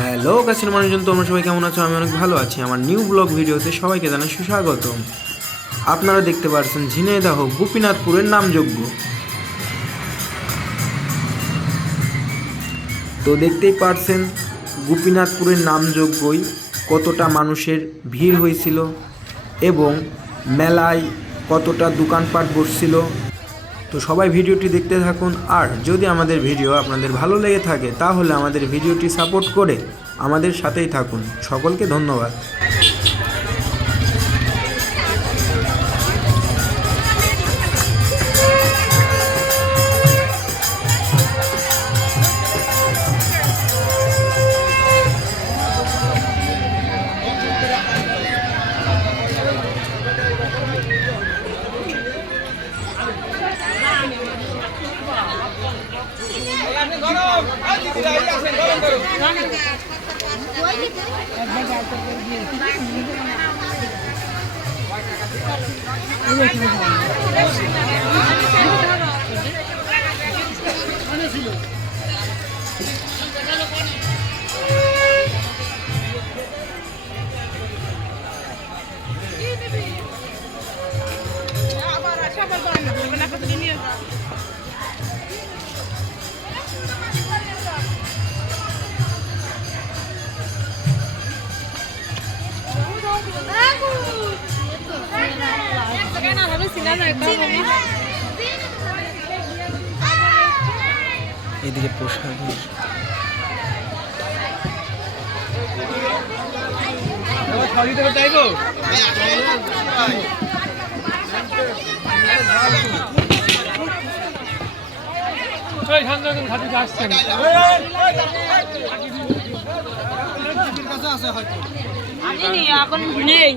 Hello গাছের মানুষজন, তোমরা সবাই কেমন আছো? আমি অনেক ভালো আছি। আমার নিউ ব্লগ ভিডিওতে সবাইকে জানাই সুস্বাগতম। আপনারা দেখতে পাচ্ছেন ঝিনাইদহ গোপীনাথপুরের নামযজ্ঞ। তো দেখতেই পারছেন গোপীনাথপুরের নামযজ্ঞই কতটা মানুষের ভিড় হয়েছিল এবং মেলায় কতটা দোকানপাট বসছিল। তো সবাই ভিডিওটি দেখতে থাকুন। আর যদি আমাদের ভিডিও আপনাদের ভালো লেগে থাকে তাহলে আমাদের ভিডিওটি সাপোর্ট করে আমাদের সাথেই থাকুন। সকলকে ধন্যবাদ। এদিকে পোশাক এখন নেই।